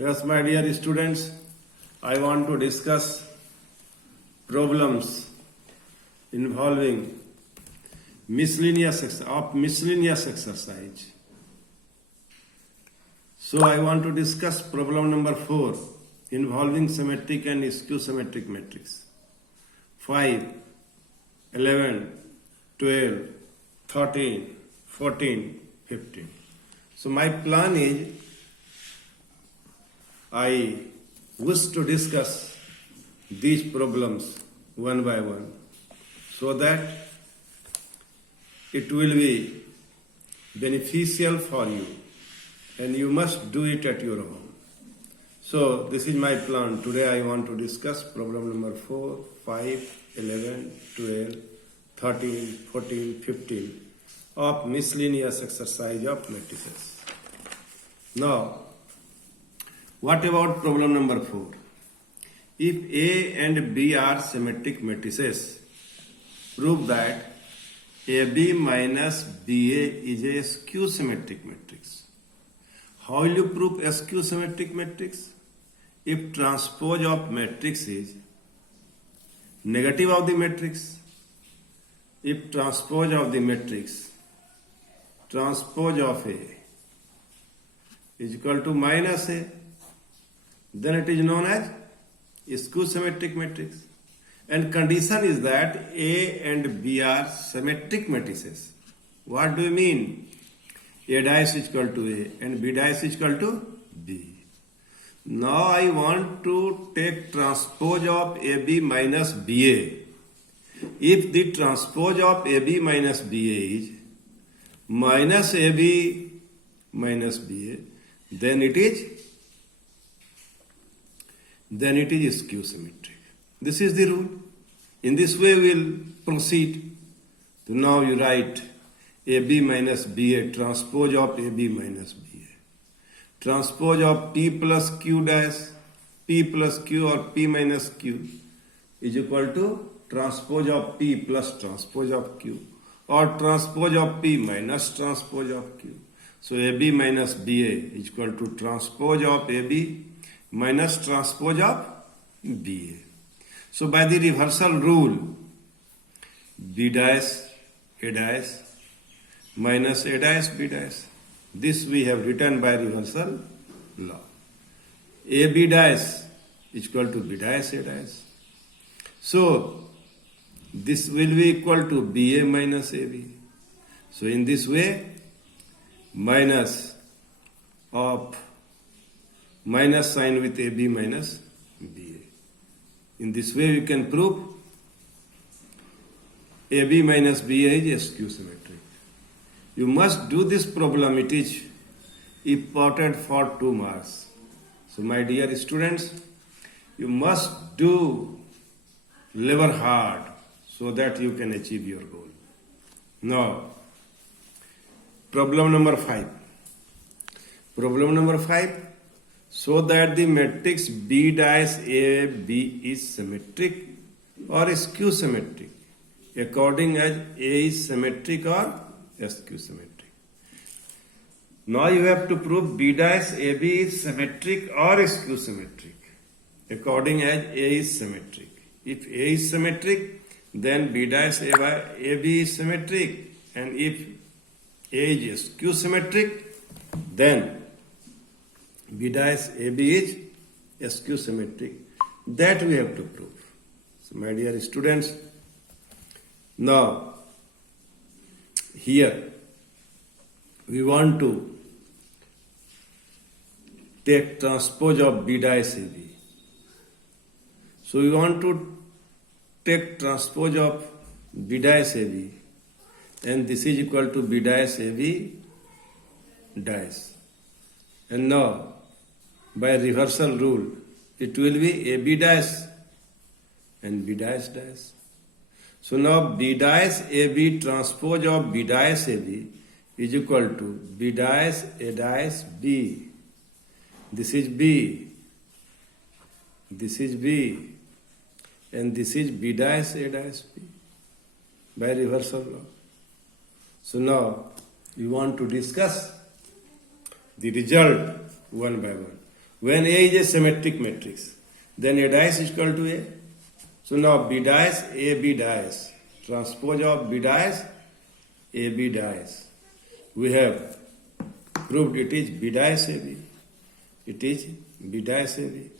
Yes, my dear students, I want to discuss problems involving miscellaneous exercise. So I want to discuss problem number 4 involving symmetric and skew-symmetric matrix. 5, 11, 12, 13, 14, 15. So my plan is I wish to discuss these problems one by one so that it will be beneficial for you and you must do it at your home. So this is my plan. Today I want to discuss problem number 4, 5, 11, 12, 13, 14, 15 of miscellaneous exercise of matrices. Now, what about problem number 4? If A and B are symmetric matrices, prove that AB minus BA is a skew-symmetric matrix. How will you prove a skew-symmetric matrix? If transpose of matrix is negative of the matrix, if transpose of the matrix, transpose of A is equal to minus A, then it is known as skew-symmetric matrix. And condition is that A and B are symmetric matrices. What do you mean? A dash is equal to A and B dash is equal to B. Now I want to take transpose of AB minus BA. If the transpose of AB minus BA is minus AB minus BA, then it is skew-symmetric. This is the rule. In this way we will proceed. So now you write AB minus BA, transpose of AB minus BA. Transpose of P plus Q dash, P plus Q or P minus Q is equal to transpose of P plus transpose of Q or transpose of P minus transpose of Q. So AB minus BA is equal to transpose of AB minus transpose of BA. So by the reversal rule, B dash A dash minus A dash B dash. This we have written by reversal law. AB dash is equal to B dash A dash. So this will be equal to BA minus AB. So in this way, minus sign with AB minus BA. In this way we can prove AB minus BA is skew-symmetric. You must do this problem. It is important for 2 marks. So my dear students, you must do labor hard so that you can achieve your goal. Now, problem number 5. Problem number 5. So that the matrix B dash A B is symmetric or skew-symmetric according as A is symmetric or skew-symmetric. Now you have to prove B dash AB is symmetric or skew-symmetric according as A is symmetric. If A is symmetric, then B dash AB is symmetric, and if A is skew-symmetric, then B dash AB is skew-symmetric. That we have to prove. So my dear students, now here we want to take transpose of B dash AB. So we want to take transpose of B dash AB, and this is equal to B dash AB dash. And now by reversal rule, it will be AB dash and B dash dash. So now B dash AB transpose of B dash AB is equal to B dash A dash B. This is B, this is B, and this is B dash A dash B by reversal law. So now you want to discuss the result one by one. When A is a symmetric matrix, then A dash is equal to A. So now B dash, A B dash, transpose of B dash, A B dash. We have proved it is B dash A B. It is B dash A B.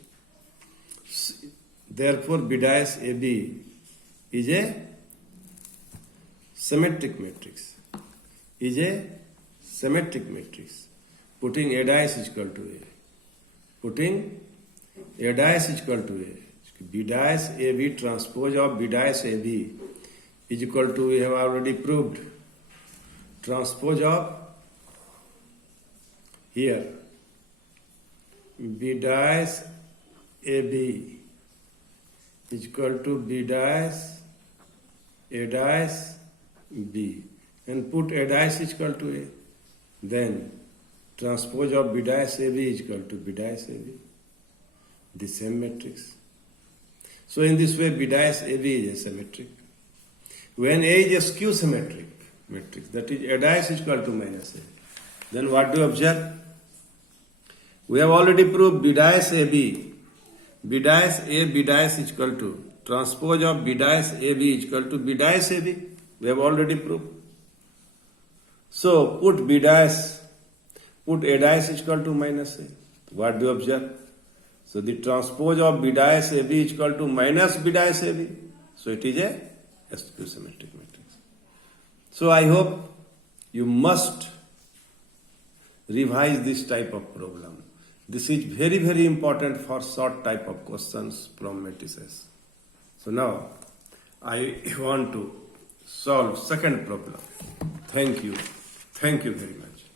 Therefore, B dash A B is a symmetric matrix. Is a symmetric matrix. Putting A dash is equal to A. Putting A dash is equal to A. B dash A B transpose of B dash A B is equal to, we have already proved, transpose of here B dash A B is equal to B dash A dash B, and put A dash is equal to A. Then transpose of B dash A B is equal to B dash A B. The same matrix. So in this way, B dash A B is a symmetric. When A is a skew symmetric matrix, that is A dash is equal to minus A, then what do you observe? We have already proved B dash A B. B dash A B dash is equal to transpose of B dash A B is equal to B dash A B. We have already proved. So put A dash is equal to minus A. What do you observe? So the transpose of B dash A B is equal to minus B dash A B. So it is a skew symmetric matrix. So I hope you must revise this type of problem. This is very, very important for short type of questions from matrices. So now I want to solve second problem. Thank you. Thank you very much.